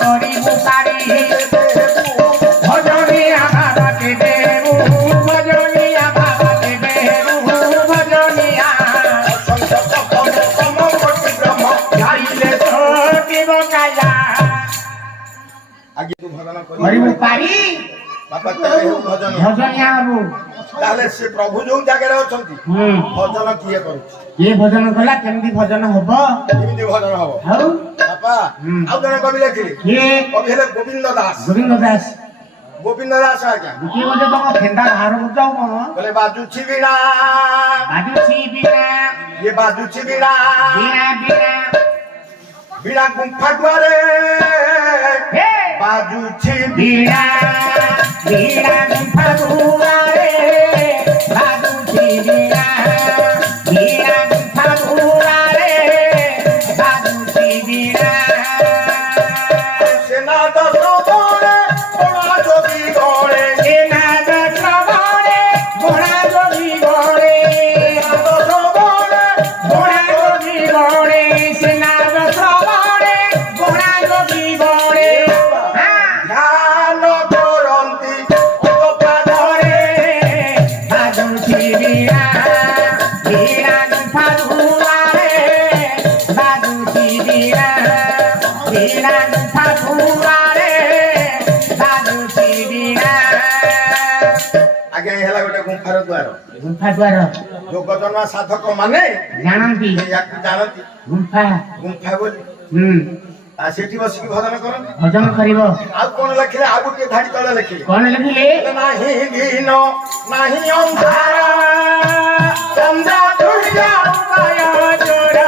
করিব পারি ভজনিয়া বাবাকে দেবু ভজনিয়া বাবাকে দেবু ভজনিয়া গাইলে তো দিব কায়া আগে তো ভজন করিব পারি বাপা তাহলে ভজন ভজনিয়া হবু তাহলে সে প্রভু ଯୋଉ ଜାଗାରେ ଅଛନ୍ତି ଭଜନ କିଏ କରୁଛି କିଏ ଭଜନ କଲା କେମିତି ଭଜନ ହବ କେମିତି ଭଜନ ହବ ଆଉ ବାପା ଆଉ ଜଣେ କବି ଲେଖିଲେ କିଏ କବି ହେଲେ ଗୋବିନ୍ଦ ଦାସ ଗୋବିନ୍ଦ ଦାସ ଆଜ୍ଞା କିଏ ଗୋଟେ ତମ ଫେଣ୍ଡା ବାହାର କରୁଛ ଆଉ କଣ କହିଲେ ବାଜୁଛି ବିଣା ବାଜୁଛି ବିଣା ଇଏ ବାଜୁଛି ବିଣା ବିଣା ବିଣା ବିଣା ଗୁମ୍ଫା ଦ୍ୱାରେ ବାଜୁଛି ବିଣା ବିଣା ଗୁମ୍ଫା ଦୁଆରେ ବାଜୁଛି ବିଣା ବିଣା ଗୁମ୍ଫା ଦୁଆରେ ବାଜୁଛି ବିଣା ସେନା ଦଶ ଗଣେ କୋଣା ଯୋଗୀ ଗଣେ ସେନା ଦଶ ଗଣେ କୋଣା ଯୋଗୀ ଗଣେ ଦଶ ଗଣେ କୋଣା ଯୋଗୀ ଗଣେ ସେନା ଦଶ ଗଣେ କୋଣା ଯୋଗୀ ଗଣେ ଧ୍ୟାନ କରନ୍ତି ଅପାଧରେ ବାଜୁଛି ବିଣା ବିଣା ଗୁମ୍ଫା ଦୁଆରେ ବାଜୁଛି ବିଣା ବିଣା ଗୁମ୍ଫା ଦୁଆରେ ବାଜୁଛି ବିଣା ଆଜ୍ଞା ହେଲା ଗୋଟେ ଗୁମ୍ଫାର ଦ୍ୱାର ଗୁମ୍ଫା ଦ୍ୱାର ଯୋଗ ଜନ୍ମ ସାଧକ ମାନେ ଜାଣନ୍ତି ୟାକୁ ଜାଣନ୍ତି ଗୁମ୍ଫା ଗୁମ୍ଫା ବୋଲି ଆଉ ସେଠି ବସିକି ଭଜନ କରନ୍ତି ଭଜନ କରିବ ଆଉ କଣ ଲେଖିଲେ ଆଉ ଗୋଟିଏ ଧାଡି ତଳେ ଲେଖିଲେ କଣ ଲେଖିଲେ ନାହିଁ ଦିନ ନାହିଁ ଅନ୍ଧାର ଚନ୍ଦ୍ର ସୂର୍ଯ୍ୟ ଉଦୟ ଚୋର